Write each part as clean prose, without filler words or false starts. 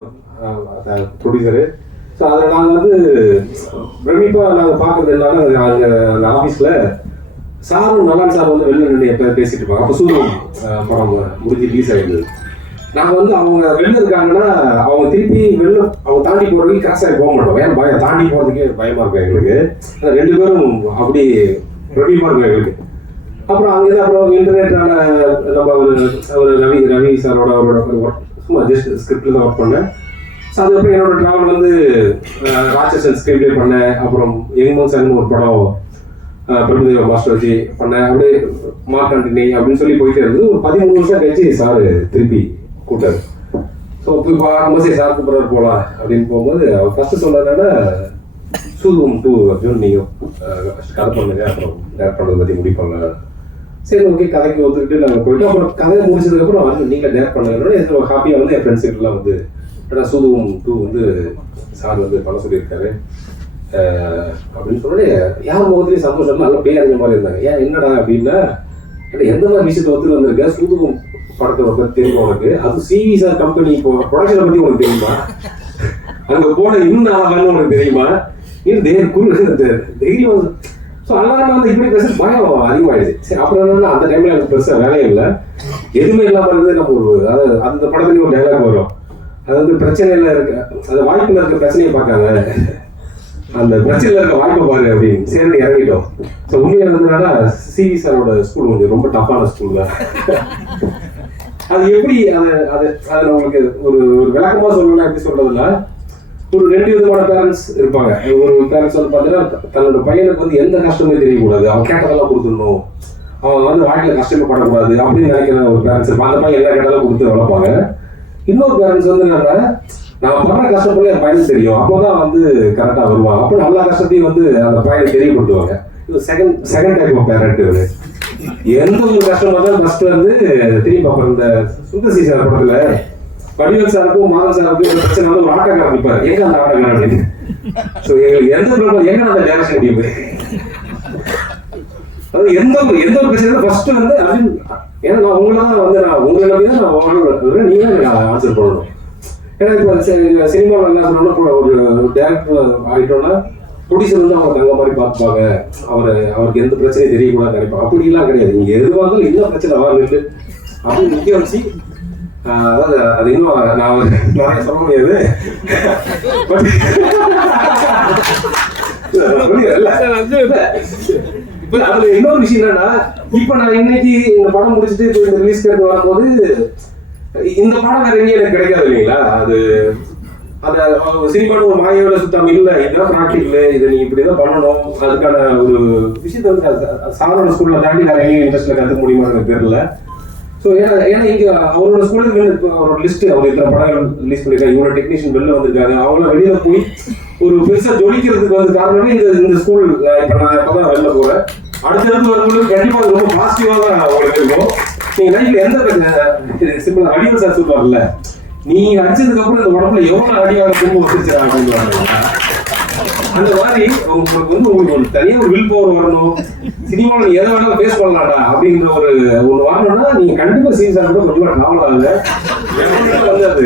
Producer. So அதை நாங்கள் வந்து பிரமிப்பாக நாங்கள் பார்க்குறது என்னன்னா, அங்கே அந்த ஆஃபீஸில் சாரும் நல்லான் சார் வந்து வெளில நின்று எப்போ பேசிட்டு இருப்பாங்க. அப்போ சூரியன் படம் முடிஞ்சு ரிலீஸ் ஆகிடுது. நாங்கள் வந்து அவங்க வெளில இருக்காங்கன்னா அவங்க திருப்பி வெளில அவங்க தாண்டி போகிறதுக்கு கிராஸாக போக மாட்டோம். ஏன்னா தாண்டி போகிறதுக்கே பயமாக இருக்கும் எங்களுக்கு. ரெண்டு பேரும் அப்படி பிரமிப்பாக இருக்கும் எங்களுக்கு. அப்புறம் அங்கேருந்து அப்புறம் இன்டர்நெட்டான நம்ம ஒரு ரவி சாரோட அவரோட சும்மா ஜஸ்ட் ஸ்கிரிப்டில் தான் ஒர்க் பண்ணேன். ஸோ அதுக்கப்புறம் என்னோட ட்ராவல் வந்து ராட்சசன் ஸ்கிரிப்ட் ப்ளே பண்ணேன். அப்புறம் யங்மன் சார்னு ஒரு படம் பிரபுதேவா மாஸ்டர் வச்சு பண்ணேன். அப்படியே மார்க் ஆண்டனி அப்படின்னு சொல்லி போயிட்டே இருந்தது. ஒரு 13 வருஷம் கழிச்சு சார் திருப்பி கூட்டாரு. ஸோ போய் பார்க்கும்போது சார் கூப்பிட்றாரு போகலாம் அப்படின்னு போகும்போது அவர் ஃபஸ்ட்டு சொன்னதுனால சூதும் 2 அர்ஜுன் நீங்கள் கதை பண்ணுங்க, அப்புறம் டேரக்ட் பண்ணுறதை பற்றி முடிப்பாங்க. சரி ஓகே, கதைக்கு ஒத்துக்கிட்டு நாங்கள் போயிட்டு அப்புறம் கதையை முடிச்சதுக்கப்புறம் வந்து நீங்கள் டேரக்ட் பண்ணுங்க ஹாப்பியாக வந்து என் ஃப்ரெண்ட்ஸுக்கெல்லாம் வந்து ஏன்னா சூதும் 2 வந்து சார் வந்து பண்ண சொல்லியிருக்காரு அப்படின்னு சொல்லி யார் முகத்துலேயும் சந்தோஷம் நல்லா பேரறிஞ்ச மாதிரி இருந்தாங்க. ஏன் என்னடா அப்படின்னா எந்த மாதிரி விஷயத்தை ஒத்துட்டு வந்திருக்க, சூதும் படத்தை பற்றி தெரியும் உனக்கு, அது சிவி சார் கம்பெனி இப்போ ப்ரொடக்ஷனை பற்றி உனக்கு தெரியுமா, அங்கே போன இன்னும் ஆகணும்னு உனக்கு தெரியுமா, இன்னும் தைரியம் வந்து. ஸோ எல்லாருமே வந்து இப்படி பேச பயம் அதிகமாகிடுச்சு. சரி அப்புறம் என்னன்னா அந்த டைமில் எனக்கு பெருசாக வேலையும் இல்லை, எதுவுமே இல்லாமல் இருந்தது. நம்ம ஒரு அதாவது அந்த படத்துலேயும் ஒரு டைலாக் வரும், அதாவது பிரச்சனையில் இருக்க அந்த வாய்ப்பில் இருக்க பிரச்சனையை பார்க்காங்க, அந்த பிரச்சனையில் இருக்க வாய்ப்பை பாரு அப்படின்னு சேர்ந்து இறங்கிட்டோம். ஸோ உண்மையாக இருந்ததுனால சிவி சாரோட ஸ்கூல் கொஞ்சம் ரொம்ப டஃப்பான ஸ்கூல் தான். அது எப்படி அதை உங்களுக்கு ஒரு விளக்கமாக சொல்லலாம். எப்படி சொல்றதுன்னா, ஒரு 2 விதமான பேரண்ட்ஸ் இருப்பாங்க. ஒரு பேரண்ட்ஸ் வந்து பார்த்தீங்கன்னா தன்னோட பையனுக்கு வந்து எந்த கஷ்டமே தெரியக்கூடாது, அவன் கேட்டதெல்லாம் கொடுத்துடணும், அவன் வந்து வாழ்க்கையில் கஷ்டப்படக்கூடாது அப்படின்னு நினைக்கிற ஒரு பேரண்ட்ஸ் இருப்பாங்க. அந்த பையன் எல்லா கேட்டாலும் கொடுத்து வளர்ப்பாங்க. இன்னொரு பேரண்ட்ஸ் வந்து என்னன்னா, நான் படுற கஷ்டப்பட என் பையனுக்கு தெரியும், அப்போதான் வந்து கரெக்டாக வருவாங்க, அப்போ எல்லா கஷ்டத்தையும் வந்து அந்த பையனுக்கு தெரியப்படுத்துவாங்க. இது செகண்ட் டைப் ஆஃப் பேரண்ட். எந்த ஒரு கஷ்டமா தான் ஃபர்ஸ்ட் வந்து திரும்பி பார்ப்போம். இந்த சுந்தர் சார் படத்துல வடிவேல் சாருக்கும் மாதன் சாருக்கும் இந்த பிரச்சனை வந்து ஒரு ஆட்டக்காரர் இருப்பாரு, எங்க அந்த ஆட்டக்காரர் அப்படின்னு. ஸோ எங்களுக்கு எந்த ப்ராப்ளம் எங்க அந்த டேரக்ஷன் முடியும், அதாவது எந்த ஒரு பிரச்சனை ஃபர்ஸ்ட் வந்து அர்ஜுன், ஏன்னா நான் உங்களை தான் வந்து நான் உங்களை நம்பி தான் நான் வாங்க, நீங்க தான் ஆன்சர் பண்ணணும். ஏன்னா இப்போ சினிமாவில் என்ன சொல்லணும்னா, ஒரு டேரக்டர் ஆகிட்டோம்னா ப்ரொடியூசர் வந்து அவங்க தங்க மாதிரி பார்த்துப்பாங்க, அவருக்கு எந்த பிரச்சனையும் தெரியக்கூடாது நினைப்பாங்க. அப்படிலாம் கிடையாது. நீங்க எதுவாக இருந்தாலும் என்ன பிரச்சனை வாங்கிட்டு அப்படின்னு நிற்க வச்சு, அதாவது அது இன்னும் நான் சொல்ல முடியாது. அதுல இன்னொரு விஷயம் என்னன்னா, இப்ப நான் இன்னைக்கு இந்த படம் முடிச்சுட்டு இப்போ இந்த ரிலீஸ் கேட்டு வரும்போது இந்த படம் வேற எங்கேயும் எனக்கு கிடைக்காது இல்லைங்களா. அது சினிமாவோட ஒரு மாயோட சுத்தம் இல்லை, இதுதான் ப்ராக்டிக்கல், இதை நீங்க இப்படிதான் பண்ணணும், அதுக்கான ஒரு விஷயத்த வந்து சாதாரண ஸ்கூல்ல தாண்டி வேற எங்கேயும் இன்ட்ரெஸ்ட்ல கற்றுக்க முடியுமா எனக்கு தெரியல. ஸோ ஏன்னா இங்க அவரோட ஸ்கூலுக்கு அவரோட லிஸ்ட் அவர் இத்தனை படங்கள் ரிலீஸ் பண்ணிருக்காங்க, இவரோட டெக்னீஷியன் வெளில வந்திருக்காங்க, அவங்களாம் வெளியில போய் ஒரு பெருசா ஜொலிக்கிறதுக்கு வந்து காரணமே இந்த ஸ்கூல். இப்ப நான் இப்பதான் வெளில போறேன், அடுத்தடுத்து வரும்போது கண்டிப்பா ரொம்ப பாசிட்டிவா தான் அவங்களுக்கு இருக்கும். நீங்க லைஃப்ல எந்த சிம்பிளா வடிவல் சார் சொல்லுவாங்கல்ல, நீங்க அடிச்சதுக்கு அப்புறம் இந்த உடம்புல எவ்வளவு அடிவாக திரும்ப வச்சிருச்சா அப்படின்னு, அந்த மாதிரி உங்களுக்கு வந்து உங்களுக்கு ஒரு தனியா ஒரு வில் பவர் வரணும், சினிமாவில் நீ எதை வேணாலும் ஃபேஸ் பண்ணலாம்டா அப்படிங்கிற ஒன்று வரணும்னா நீங்க கண்டிப்பா சீன் சார் கூட கொஞ்சமா டிராவல் ஆகுது வந்து அது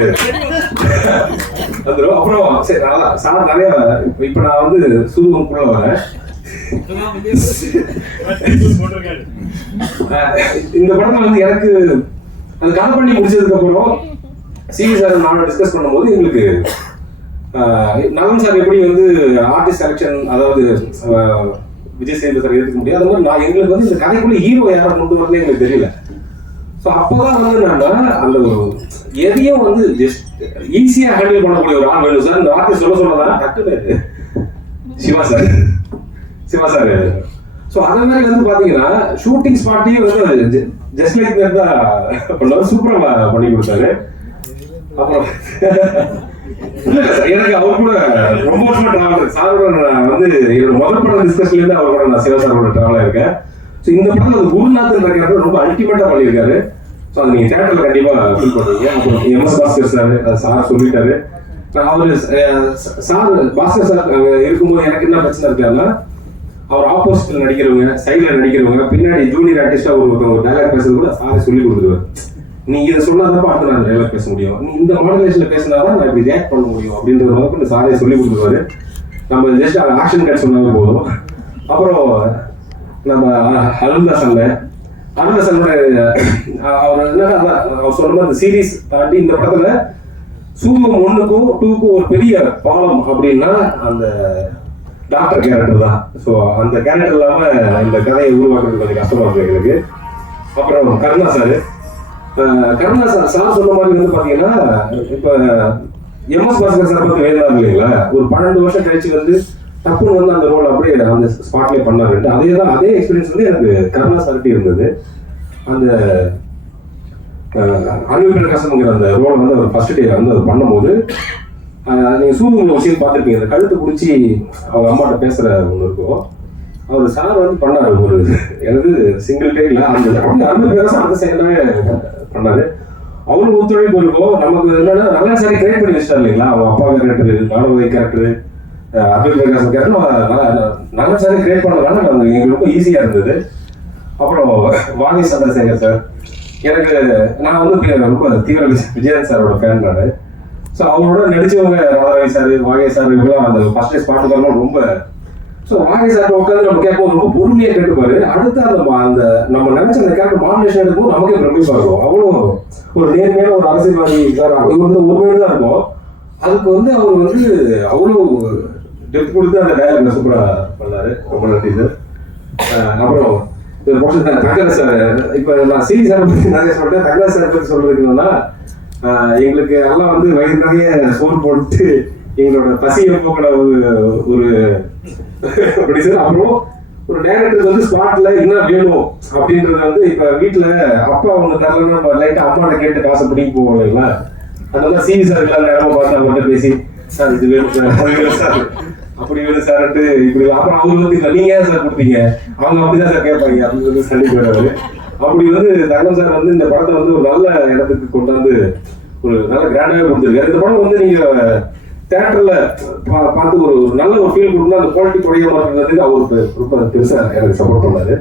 வந்துடும். அப்புறம் சரி சார் நிறைய இப்ப நான் வந்து சூதுக்குள்ள வரேன். இந்த படத்துல வந்து எனக்கு அந்த கதை பண்ணி முடிச்சதுக்கு அப்புறம் சிவி சார் நானும் டிஸ்கஸ் பண்ணும்போது எங்களுக்கு நலன் சார் எப்படி வந்து ஆர்டிஸ்ட் செலக்ஷன், அதாவது விஜய் சேது சார் எடுத்துக்க முடியாது, அது மாதிரி எங்களுக்கு வந்து இந்த கதைக்குள்ள ஹீரோ யாரை கொண்டு வரல எங்களுக்கு தெரியல. ஸோ அப்போதான் வந்து நான் அந்த எதையும் வந்து ஜஸ்ட் ஈஸியா ஹேண்டில் பண்ணக்கூடிய ஒரு ஆள் வேணும் சார். இந்த வார்த்தை சொல்லதான் டக்குன்னு சிவா சார். ஸோ அதே மாதிரி வந்து பாத்தீங்கன்னா ஷூட்டிங் ஸ்பாட்டையும் வந்து ஜஸ்ட் லைக் தான் பண்ணாரு, சூப்பரா பண்ணி கொடுத்தாரு. அப்புறம் எனக்கு அவர் கூட ரொம்ப வருஷமா டிராவல் சாரோட வந்து என்னோட முதல் படம் டிஸ்கஷன்ல இருந்து அவர் கூட நான் சிவா சாரோட டிராவலா இருக்கேன். ஸோ இந்த படம் அந்த குருநாதன் இருக்கிறது ரொம்ப அல்டிமேட்டா பண்ணியிருக்காரு. ஸோ அது நீங்க தியேட்டர்ல கண்டிப்பா ஃபீல் பண்ணுவீங்க. அப்புறம் MS பாஸ்கர் சார் சொல்லிட்டாரு. அவரு சார் பாஸ்கர் சார் இருக்கும்போது எனக்கு என்ன பிரச்சனை இருக்காருன்னா, அவர் ஆப்போசிட்ல நடிக்கிறவங்க, சைட்ல நடிக்கிறவங்க, பின்னாடி ஜூனியர் ஆர்டிஸ்டா ஒரு டைலாக் பேசுறது கூட சாரை சொல்லி கொடுத்துருவாரு. நீ இதை சொன்னாதான் அடுத்து நான் டைலாக் பேச முடியும், நீ இந்த மாடுலேஷன்ல பேசினாதான் நான் இப்படி ரியாக்ட் பண்ண முடியும் அப்படின்ற அளவுக்கு இந்த சாரே சொல்லி கொடுத்துருவாரு. நம்ம ஜஸ்ட் ஆக்ஷன் கட் சொன்னாவே போதும். அப்புறம் நம்ம அருள்தாசன்ல அருள்தாசனோட அவர் என்னன்னா அவர் சொன்ன மாதிரி சீரீஸ் தாண்டி இந்த படத்துல சூகம் 1க்கும் 2க்கும் ஒரு பெரிய பாலம் அப்படின்னா அந்த டாக்டர் கேரக்டர் தான். ஸோ அந்த கேரக்டர் இல்லாம இந்த கதையை உருவாக்குறது கொஞ்சம் கஷ்டமா இருக்கு எங்களுக்கு. அப்புறம் கருணா சார் சொன்ன மாதிரி வந்து பாத்தீங்கன்னா இப்ப எம்எஸ் பாஸ்கர் சார் பத்தி வேணும் இல்லைங்களா, ஒரு 12 வருஷம் கழிச்சு வந்து தப்புன்னு வந்து அந்த ரோல் அப்படியே அந்த ஸ்பாட்லேயே பண்ணாரு. அதே எக்ஸ்பீரியன்ஸ் வந்து எனக்கு கருணா சார்கிட்ட இருந்தது. அந்த அறிவு பிரகாசம்ங்கிற அந்த ரோல் வந்து அவர் ஃபர்ஸ்ட் டே வந்து அவர் பண்ணும்போது நீங்க சூரியன் விஷயம் பார்த்துருப்பீங்க, அந்த கழுத்து பிடிச்சி அவங்க அம்மாட்ட பேசுற ஒன்று இருக்கும். அவர் சார் வந்து பண்ணாரு ஒரு எனது சிங்கிள் டேக்ல அந்த அறிவு பிரகாசம் அந்த சைட்லாவே பண்ணாரு. அவருக்கு ஒத்துழைப்பு இருக்கும். நமக்கு என்னன்னா நல்லா சரி கிரியேட் பண்ணி வச்சிட்டாரு இல்லைங்களா, அவங்க அப்பா கேரக்டர், மாணவதை கேரக்டர், அப்துல் பிரகாசம் கேரக்டர் நல்லா சரி கிரியேட் பண்ணதுனால எங்களுக்கு ரொம்ப ஈஸியா இருந்தது. அப்புறம் வாகை சந்திரசேகர் சார், எனக்கு நான் வந்து ரொம்ப தீவிர விஜயன் சாரோட ஃபேன் நான். ஸோ அவரோட நடிச்சவங்க ராதாரவி சார், வாகை சார், இவங்களாம் அந்த ஃபர்ஸ்ட் டே பாட்டுக்காரங்களும் ரொம்ப. ஸோ வாகை சார் உட்காந்து நம்ம கேட்போம், ரொம்ப பொறுமையாக கேட்டுப்பாரு. அடுத்து அந்த நம்ம நினைச்ச அந்த கேரக்டர் மாடுலேஷன் எடுக்கும் நமக்கே பிரமிப்பா இருக்கும். அவ்வளோ ஒரு நேர்மையான ஒரு அரசியல்வாதி சார், இவர் வந்து ஒரு தான் இருக்கும். அதுக்கு வந்து அவர் வந்து அவ்வளோ டெப்த் கொடுத்து அந்த டயலாக் சூப்பராக பண்ணாரு. ரொம்ப நன்றி சார். அப்புறம் தங்கராஜ் சார், இப்போ நான் சிவி சார் பற்றி நிறைய சொல்லிட்டேன். தங்கராஜ் சார் பற்றி சொல்றதுக்கு என்னன்னா, எங்களுக்கு எல்லாம் வந்து வயிறு நிறைய சோறு போட்டு எங்களோட பசியை போக்கிற ஒரு அப்படி சார். அப்புறம் ஒரு டைரக்டருக்கு வந்து ஸ்பாட்ல என்ன வேணும் அப்படின்றத வந்து இப்ப வீட்டுல அப்பா ஒண்ணு தரலன்னா நம்ம லைட்டா அம்மாட்ட கேட்டு காசை பிடிக்க போவோம் இல்லைங்களா, அதெல்லாம் சிவி சார் எல்லாம் நேரமா பார்த்து அவங்கள்ட்ட பேசி சார் இது வேணும் சார், அது வேணும் சார், அப்படி வேணும் சார்ட்டு இப்படி. அப்புறம் அவங்க வந்து நீங்க ஏன் சார் கொடுத்தீங்க, அவங்க அப்படிதான் சார் கேட்பாங்க அப்படின்னு வந்து சண்டை போயிடுவாரு. அப்படி வந்து தங்கம் சார் வந்து இந்த படத்தை வந்து ஒரு நல்ல இடத்துக்கு கொண்டாந்து ஒரு நல்ல கிராண்டாவே கொடுத்துருக்காரு. இந்த படம் வந்து நீங்க தியேட்டர்ல பார்த்து ஒரு நல்ல ஒரு ஃபீல் கொடுத்தா அந்த குவாலிட்டி குறைய மாட்டேங்கிறதுக்கு அவருக்கு ரொம்ப பெருசா எனக்கு சப்போர்ட் பண்ணாரு.